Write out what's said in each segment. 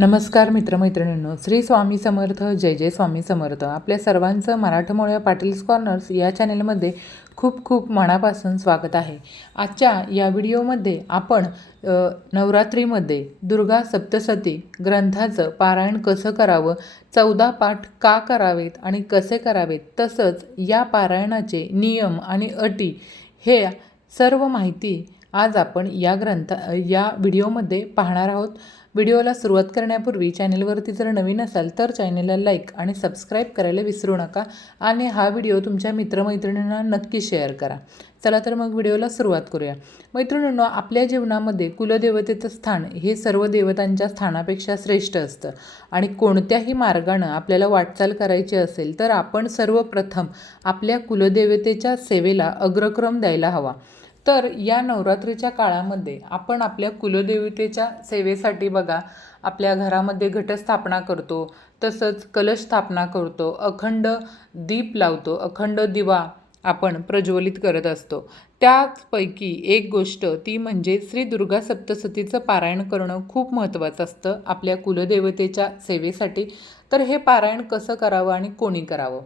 नमस्कार मित्रमैत्रिणींनो श्री स्वामी समर्थ जय जय स्वामी समर्थ. आपल्या सर्वांचं मराठमोळ्या पाटील्स कॉर्नर्स या चॅनेलमध्ये खूप खूप मनापासून स्वागत आहे. आजच्या या व्हिडिओमध्ये आपण नवरात्रीमध्ये दुर्गा सप्तसती ग्रंथाचं पारायण कसं करावं चौदा पाठ का करावेत आणि कसे करावेत तसंच या पारायणाचे नियम आणि अटी हे सर्व माहिती आज आपण या ग्रंथ या व्हिडिओमध्ये पाहणार आहोत. व्हिडिओला सुरुवात करण्यापूर्वी चॅनेलवरती जर नवीन असाल तर चॅनेलला लाईक आणि सबस्क्राईब करायला विसरू नका आणि हा व्हिडिओ तुमच्या मित्रमैत्रिणींना नक्की शेअर करा. चला तर मग व्हिडिओला सुरुवात करूया. मैत्रिणींनो आपल्या जीवनामध्ये कुलदेवतेचं स्थान हे सर्व देवतांच्या स्थानापेक्षा श्रेष्ठ असतं. आणि कोणत्याही मार्गानं आपल्याला वाटचाल करायची असेल तर आपण सर्वप्रथम आपल्या कुलदेवतेच्या सेवेला अग्रक्रम द्यायला हवा. तर या नवरात्रीच्या काळामध्ये आपण आपल्या कुलदेवतेच्या सेवेसाठी बघा आपल्या घरामध्ये घटस्थापना करतो तसंच कलश स्थापना करतो अखंड दीप लावतो अखंड दिवा आपण प्रज्वलित करत असतो. त्याचपैकी एक गोष्ट ती म्हणजे श्री दुर्गा सप्तसतीचं पारायण करणं खूप महत्त्वाचं असतं आपल्या कुलदेवतेच्या सेवेसाठी. तर हे पारायण कसं करावं आणि कोणी करावं?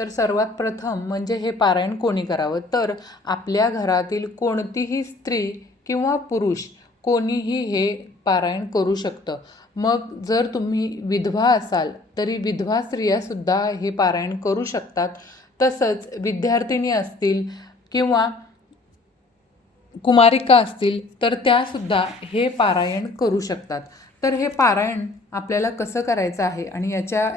तर सर्वात प्रथम म्हणजे हे पारायण कोणी करावं? तर आपल्या घरातील कोणतीही स्त्री किंवा पुरुष कोणीही हे पारायण करू शकतं. मग जर तुम्ही विधवा असाल तरी विधवा स्त्रियासुद्धा हे पारायण करू शकतात. तसंच विद्यार्थिनी असतील किंवा कुमारिका असतील तर त्यासुद्धा हे पारायण करू शकतात. तर हे पारायण आपल्याला कसं करायचं आहे आणि याच्या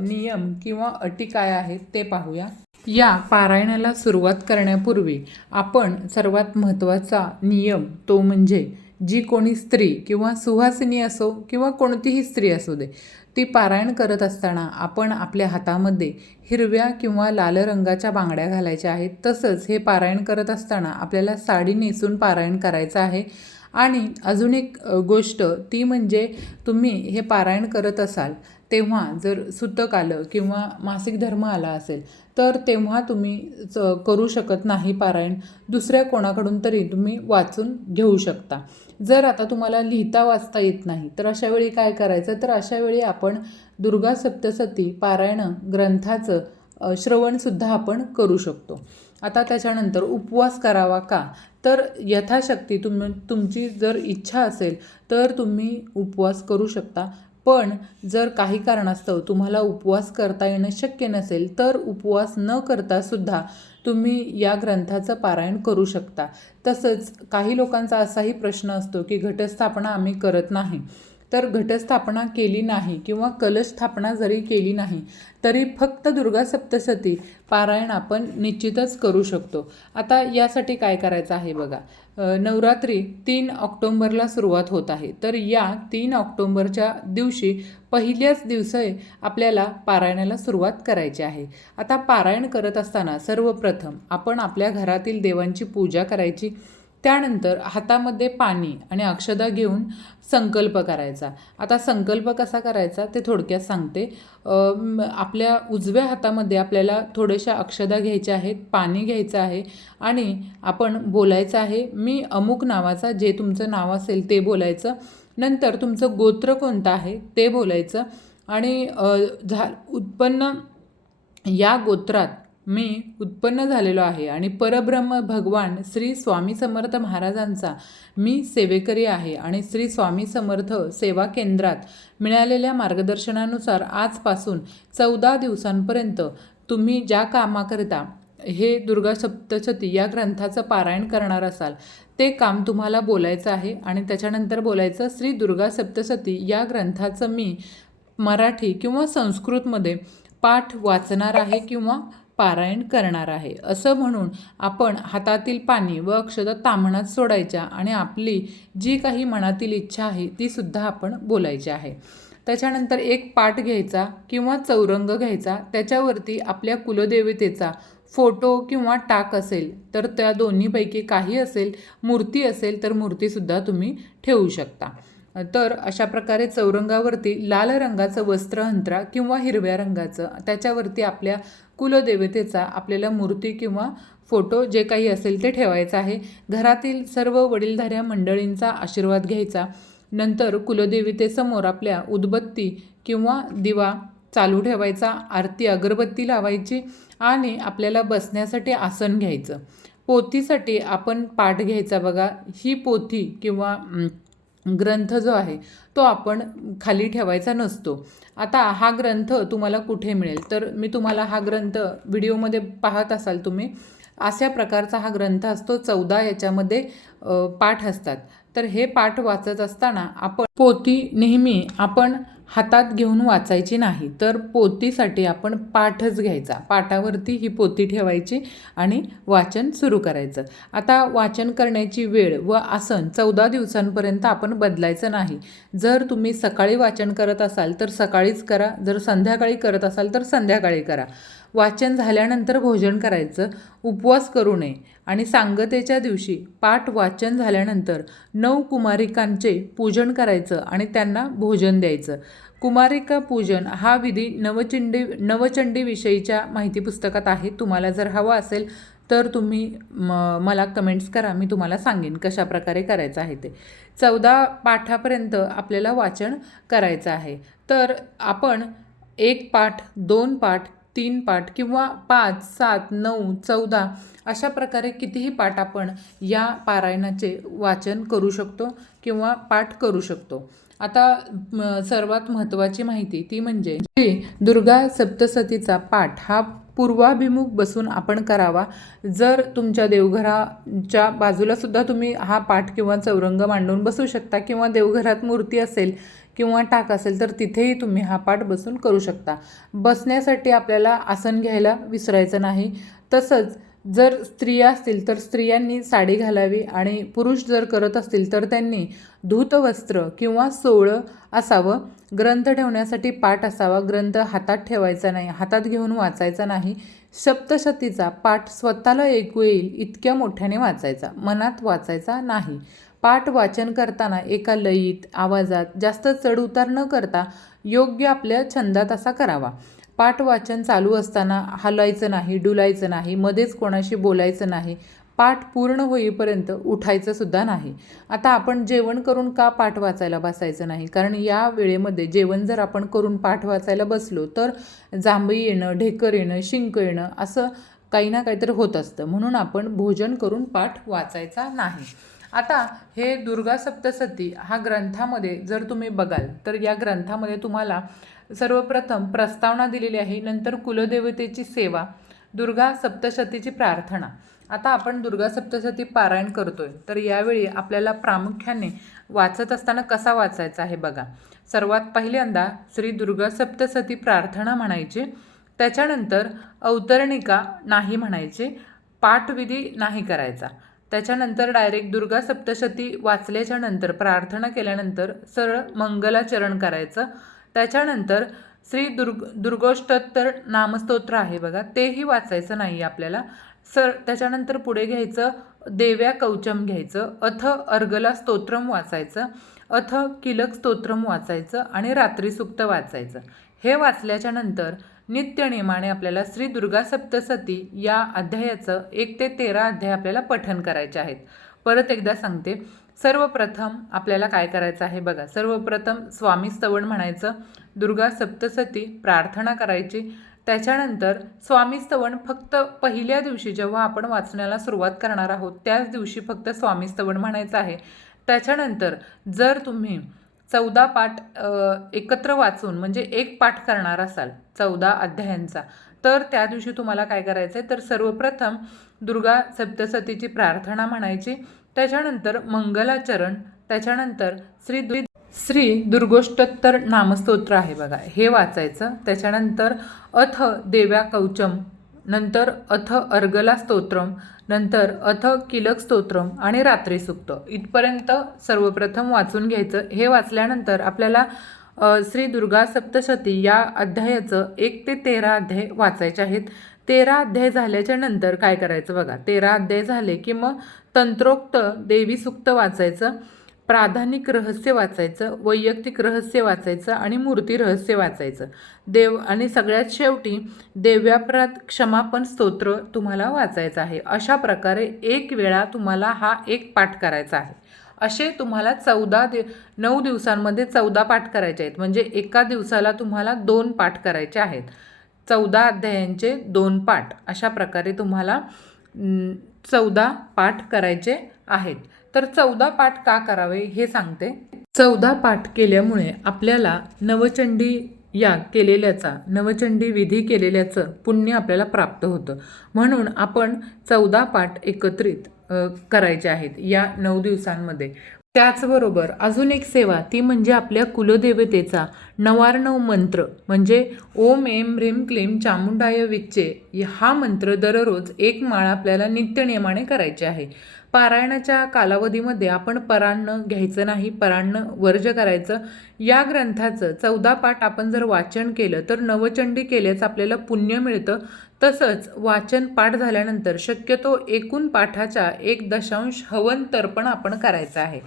नियम किंवा अटी काय आहेत ते पाहूया. या पारायणाला सुरुवात करण्यापूर्वी आपण सर्वात महत्त्वाचा नियम तो म्हणजे जी कोणी स्त्री किंवा सुहासिनी असो किंवा कोणतीही स्त्री असू दे ती पारायण करत असताना आपण आपल्या हातामध्ये हिरव्या किंवा लाल रंगाच्या बांगड्या घालायच्या आहेत. तसंच हे पारायण करत असताना आपल्याला साडी नेसून पारायण करायचं आहे. आणि अजून एक गोष्ट ती म्हणजे तुम्ही हे पारायण करत असाल तेव्हा जर सुतक आलं किंवा मासिक धर्म आला असेल तर तेव्हा तुम्ही च- करू शकत नाही पारायण. दुसऱ्या कोणाकडून तरी तुम्ही वाचून घेऊ शकता. जर आता तुम्हाला लिहिता वाचता येत नाही तर अशा वेळी काय करायचं? तर अशा वेळी आपण दुर्गा सप्तसती पारायण ग्रंथाचं श्रवणसुद्धा आपण करू शकतो. आता त्याच्यानंतर उपवास करावा का? तर यथाशक्ती तुम तुमची जर इच्छा असेल तर तुम्ही उपवास करू शकता. पण जर काही कारणास्तव तुम्हाला उपवास करता येणं शक्य नसेल तर उपवास न करता सुद्धा तुम्ही या ग्रंथाचं पारायण करू शकता. तसंच काही लोकांचा असाही प्रश्न असतो की घटस्थापना आम्ही करत नाही. तर घटस्थापना केली नाही किंवा कलश स्थापना जरी केली नाही तरी फक्त दुर्गा सप्तशती पारायण आपण निश्चितच करू शकतो. आता यासाठी काय करायचं आहे बघा. नवरात्री तीन ऑक्टोंबरला सुरुवात होत आहे. तर या तीन ऑक्टोंबरच्या दिवशी पहिल्याच दिवशी आपल्याला पारायणाला सुरुवात करायची आहे. आता पारायण करत असताना सर्वप्रथम आपण आपल्या घरातील देवांची पूजा करायची. त्यानंतर हातामध्ये पाणी आणि अक्षदा घेऊन संकल्प करायचा. आता संकल्प कसा करायचा ते थोडक्यात सांगते. आपल्या उजव्या हातामध्ये आपल्याला थोड्याशा अक्षदा घ्यायच्या आहेत पाणी घ्यायचं आहे आणि आपण बोलायचं आहे. मी अमुक नावाचा जे तुमचं नाव असेल ते बोलायचं. नंतर तुमचं गोत्र कोणतं आहे ते बोलायचं आणि झा उत्पन्न या गोत्रात मी उत्पन्न झालेलो आहे आणि परब्रह्म भगवान श्री स्वामी समर्थ महाराजांचा मी सेवेकरी आहे आणि श्री स्वामी समर्थ सेवा केंद्रात मिळालेल्या मार्गदर्शनानुसार आजपासून चौदा दिवसांपर्यंत तुम्ही ज्या कामाकरिता हे दुर्गा सप्तशती या ग्रंथाचं पारायण करणार असाल ते काम तुम्हाला बोलायचं आहे आणि त्याच्यानंतर बोलायचं श्री दुर्गा सप्तशती या ग्रंथाचं मी मराठी किंवा संस्कृतमध्ये पाठ वाचणार आहे किंवा पारायण करणार आहे. असं म्हणून आपण हातातील पाणी व अक्षता ताम्हणात सोडायच्या आणि आपली जी काही मनातील इच्छा आहे ती सुद्धा आपण बोलायची आहे. त्याच्यानंतर एक पाट घ्यायचा किंवा चौरंग घ्यायचा. त्याच्यावरती आपल्या कुलदेवतेचा फोटो किंवा टाक असेल तर त्या दोन्हीपैकी काही असेल मूर्ती असेल तर मूर्तीसुद्धा तुम्ही ठेवू शकता. तर अशा प्रकारे चौरंगावरती लाल रंगाचं वस्त्र अंतरा किंवा हिरव्या रंगाचं त्याच्यावरती आपल्या कुलदेवतेचा आपल्याला मूर्ती किंवा फोटो जे काही असेल ते ठेवायचं आहे. घरातील सर्व वडीलधाऱ्या मंडळींचा आशीर्वाद घ्यायचा. नंतर कुलदेवतेसमोर आपल्या उदबत्ती किंवा दिवा चालू ठेवायचा आरती अगरबत्ती लावायची आणि आपल्याला बसण्यासाठी आसन घ्यायचं. पोथीसाठी आपण पाठ घ्यायचा बघा. ही पोथी किंवा ग्रंथ जो आहे तो आपण खाली ठेवायचा नसतो. आता हा ग्रंथ तुम्हाला कुठे मिळेल? तर मी तुम्हाला हा ग्रंथ व्हिडिओमध्ये पाहत असाल तुम्ही. अशा प्रकारचा हा ग्रंथ असतो चौदा याच्यामध्ये पाठ असतात. तर हे पाठ वाचत असताना आपण पोथी नेहमी आपण हातात घेऊन वाचायची नाही तर पोतीसाठी आपण पाठच घ्यायचा. पाठावरती ही पोती ठेवायची आणि वाचन सुरू करायचं. आता वाचन करण्याची वेळ व आसन चौदा दिवसांपर्यंत आपण बदलायचं नाही. जर तुम्ही सकाळी वाचन करत असाल तर सकाळीच करा. जर संध्याकाळी करत असाल तर संध्याकाळी करा. वाचन झाल्यानंतर भोजन करायचं. उपवास करू नये. आणि सांगतेच्या दिवशी पाठ वाचन झाल्यानंतर नऊ कुमारिकांचे पूजन करायचं आणि त्यांना भोजन द्यायचं. कुमारिका पूजन हा विधी नवचंडी नवचंडीविषयीच्या माहिती पुस्तकात आहे. तुम्हाला जर हवा असेल तर तुम्ही म मला कमेंट्स करा. मी तुम्हाला सांगेन कशा प्रकारे करायचं आहे ते. चौदा पाठापर्यंत आपल्याला वाचन करायचं आहे. तर आपण एक पाठ दोन पाठ तीन पाठ किंवा पाच सात नऊ चौदा अशा प्रकारे कितीही पाठ आपण या पारायणाचे वाचन करू शकतो किंवा पाठ करू शकतो. आता सर्वात महत्त्वाची माहिती ती म्हणजे श्री दुर्गा सप्तसतीचा पाठ हा पूर्वाभिमुख बसून आपण करावा. जर तुमच्या देवघराच्या बाजूला सुद्धा तुम्ही हा पाठ किंवा चौरंग मांडून बसू शकता किंवा देवघरात मूर्ती असेल किंवा टाक असेल तर तिथेही तुम्ही हा पाठ बसून करू शकता. बसण्यासाठी आपल्याला आसन घ्यायला विसरायचं नाही. तसंच जर स्त्रिया असतील तर स्त्रियांनी साडी घालावी आणि पुरुष जर करत असतील तर त्यांनी धूतवस्त्र किंवा सोळं असावं. ग्रंथ ठेवण्यासाठी पाठ असावा. ग्रंथ हातात ठेवायचा नाही हातात घेऊन वाचायचा नाही. सप्तशतीचा पाठ स्वतःला ऐकू येईल इतक्या मोठ्याने वाचायचा मनात वाचायचा नाही. पाठ वाचन करताना एका लयीत आवाजात जास्त चढउतार न करता योग्य आपल्या छंदात असा करावा. पाठ वाचन चालू असताना हलायचं नाही डुलायचं नाही मध्येच कोणाशी बोलायचं नाही पाठ पूर्ण होईपर्यंत उठायचं सुद्धा नाही. आता आपण जेवण करून का पाठ वाचायला बसायचं नाही? कारण या वेळेमध्ये जेवण जर आपण करून पाठ वाचायला बसलो तर जांभई येणं ढेकर येणं शिंक येणं असं काही ना काहीतरी होत असतं. म्हणून आपण भोजन करून पाठ वाचायचा नाही. आता हे दुर्गा सप्तसती हा ग्रंथामध्ये जर तुम्ही बघाल तर या ग्रंथामध्ये तुम्हाला सर्वप्रथम प्रस्तावना दिलेली आहे नंतर कुलदेवतेची सेवा दुर्गा सप्तशतीची प्रार्थना. आता आपण दुर्गा सप्तशती पारायण करतोय तर यावेळी आपल्याला प्रामुख्याने वाचत असताना कसा वाचायचा आहे बघा. सर्वात पहिल्यांदा श्री दुर्गा सप्तशती प्रार्थना म्हणायची त्याच्यानंतर अवतरणिका नाही म्हणायची पाठविधी नाही करायचा. त्याच्यानंतर डायरेक्ट दुर्गा सप्तशती वाचल्याच्या नंतर प्रार्थना केल्यानंतर सरळ मंगलाचरण करायचं. त्याच्यानंतर श्री दुर्ग दुर्गोष्टोत्तर नामस्तोत्र आहे बघा तेही वाचायचं नाही आपल्याला. सर त्याच्यानंतर पुढे घ्यायचं देव्या कवचम घ्यायचं अथ अर्गला स्तोत्रम वाचायचं अथ किलक स्तोत्रम वाचायचं आणि रात्रीसुक्त वाचायचं. हे वाचल्याच्या नंतर नित्यनेमाने आपल्याला श्री दुर्गा सप्तसती या अध्यायाचं एक ते तेरा अध्याय आपल्याला पठन करायचे आहेत. परत एकदा सांगते सर्वप्रथम आपल्याला काय करायचं आहे बघा. सर्वप्रथम स्वामी स्तवण म्हणायचं दुर्गा सप्तसती प्रार्थना करायची. त्याच्यानंतर स्वामी स्तवण फक्त पहिल्या दिवशी जेव्हा आपण वाचण्याला सुरुवात करणार आहोत त्याच दिवशी फक्त स्वामी स्तवण म्हणायचं आहे. त्याच्यानंतर जर तुम्ही चौदा पाठ एकत्र वाचून म्हणजे एक पाठ करणार असाल चौदा अध्यायांचा. तर त्या दिवशी तुम्हाला काय करायचं आहे तर सर्वप्रथम दुर्गा सप्तसतीची प्रार्थना म्हणायची. त्याच्यानंतर मंगलाचरण त्याच्यानंतर श्री दु श्री दुर्गोष्टोत्तर नामस्तोत्र आहे बघा हे वाचायचं. त्याच्यानंतर अथ देव्या कवचम नंतर अथ अर्गला स्तोत्रम नंतर अथ किलक स्तोत्रम आणि रात्री सुक्त. इथपर्यंत सर्वप्रथम वाचून घ्यायचं. हे वाचल्यानंतर आपल्याला श्री दुर्गा सप्तशती या अध्यायाचं एक ते तेरा अध्याय वाचायचे आहेत. तेरा अध्याय झाल्याच्यानंतर काय करायचं बघा? तेरा अध्याय झाले की मग तंत्रोक्त देवी सुक्त वाचायचं. प्राधानिक रहस्य वाचायचं वैयक्तिक रहस्य वाचायचं आणि मूर्ती रहस्य वाचायचं. देव आणि सगळ्यात शेवटी देव्याप्रात क्षमापण स्तोत्र तुम्हाला वाचायचं आहे. अशा प्रकारे एक वेळा तुम्हाला हा एक पाठ करायचा आहे. असे तुम्हाला चौदा दि नऊ दिवसांमध्ये चौदा पाठ करायचे आहेत. म्हणजे एका दिवसाला तुम्हाला दोन पाठ करायचे आहेत. चौदा अध्यायांचे दोन पाठ. अशा प्रकारे तुम्हाला चौदा पाठ करायचे आहेत. तर चौदा पाठ का करावे हे सांगते. चौदा पाठ केल्यामुळे आपल्याला नवचंडी या केलेल्याचा नवचंडी विधी केलेल्याचं पुण्य आपल्याला प्राप्त होतं. म्हणून आपण चौदा पाठ एकत्रित करायचे आहेत या नऊ दिवसांमध्ये. त्याचबरोबर अजून एक सेवा ती म्हणजे आपल्या कुलदेवतेचा नवार्णव मंत्र म्हणजे ओम एम ह्रीम क्लीम चामुंडाय विच्चे हा मंत्र दररोज एक माळ आपल्याला नित्यनियमाने करायचे आहे. पारायणाच्या कालावधीमध्ये आपण परान्न घ्यायचं नाही परान्न वर्ज करायचं या ग्रंथाचं चौदा पाठ आपण जर वाचन केलं तर नवचंडी केल्याचं आपल्याला पुण्य मिळतं. तसंच वाचन पाठ झाल्यानंतर शक्यतो एकूण पाठाच्या एक दशांश हवन तर्पण आपण करायचं आहे.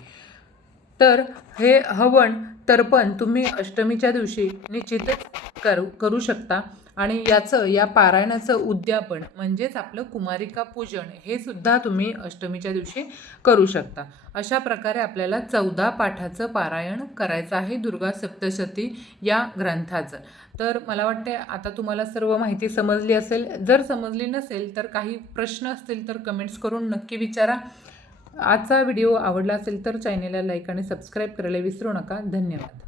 तर हे हवन तर्पण तुम्ही अष्टमीच्या दिवशी निश्चितच करू करू शकता. आणि याचं या पारायणाचं उद्यापन म्हणजेच आपलं कुमारिका पूजन हे सुद्धा तुम्ही अष्टमीच्या दिवशी करू शकता. अशा प्रकारे आपल्याला चौदा पाठाचं पारायण करायचं आहे दुर्गा सप्तशती या ग्रंथाचं. तर मला वाटते आता तुम्हाला सर्व माहिती समजली असेल. जर समजली नसेल तर काही प्रश्न असतील तर कमेंट्स करून नक्की विचारा. आजचा व्हिडिओ आवडला असेल तर चॅनेलला लाईक आणि सबस्क्राईब करायला विसरू नका. धन्यवाद.